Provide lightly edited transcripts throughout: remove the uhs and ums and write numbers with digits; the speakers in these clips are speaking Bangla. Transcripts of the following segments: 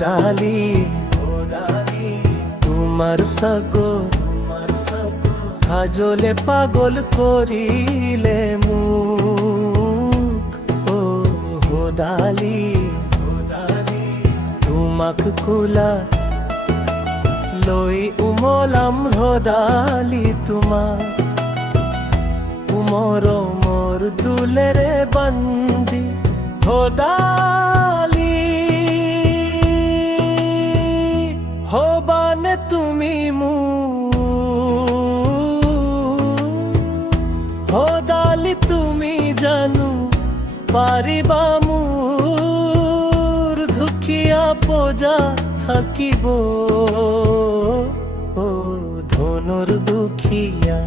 ডালি তোমার সাগর কাজলে পাগল করিলে মুখ ও ডালি তোমাক কুলাত লৈ উমলাম ডালি তোমাক উমর মোর দুলেরে বন্দি ডালি হবানে তুমি মু ডালি তুমি জানু পারিবা মোর দুখিয়া পজা থাকিব ও ধনুর দুখিয়া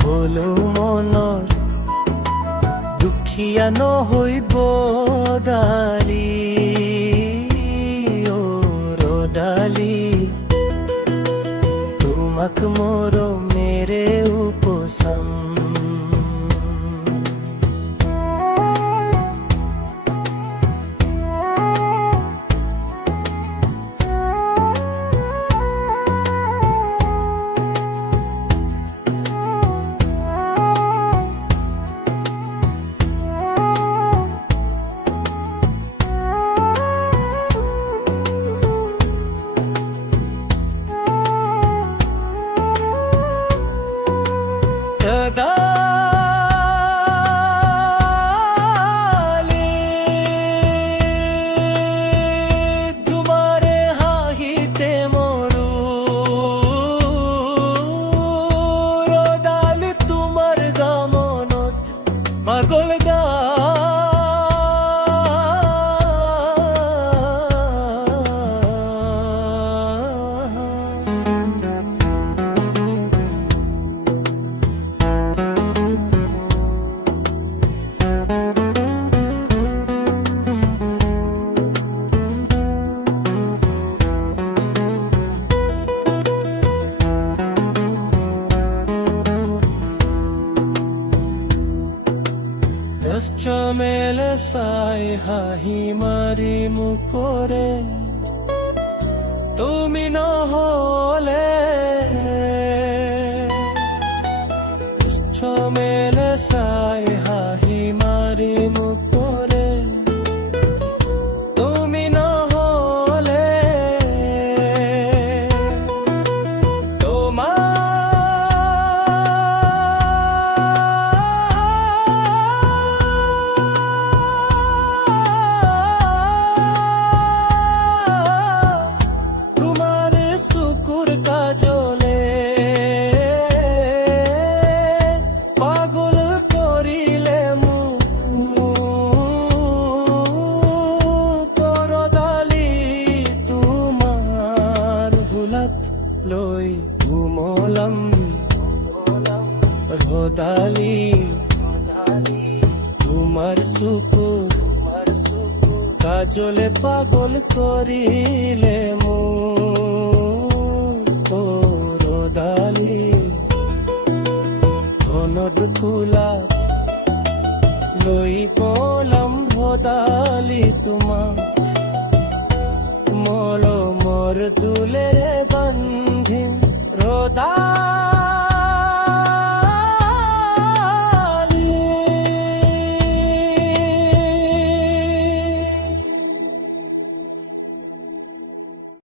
হলো মনৰ দুখিয়া নহইব ডালি ও ডালি তোমাক মোর মেরে উপশম ডালি তোমারে হাহিতে মরু ডালি তোমার গামনত পাগল মেলে সাই হাহি মারি মুকরে তুমি নহলে মেলে সাই হাহি মারি মুকরে তুমি নহলে কাজলে পাগল করিলে মু ডালি তোমার ভুলাত লৈ উমলাম ডালি তোমার সুকুর কাজলে পাগল করিলে মু ডালি ধনুর কুলাত লৈ পলাম ডালি তোমাক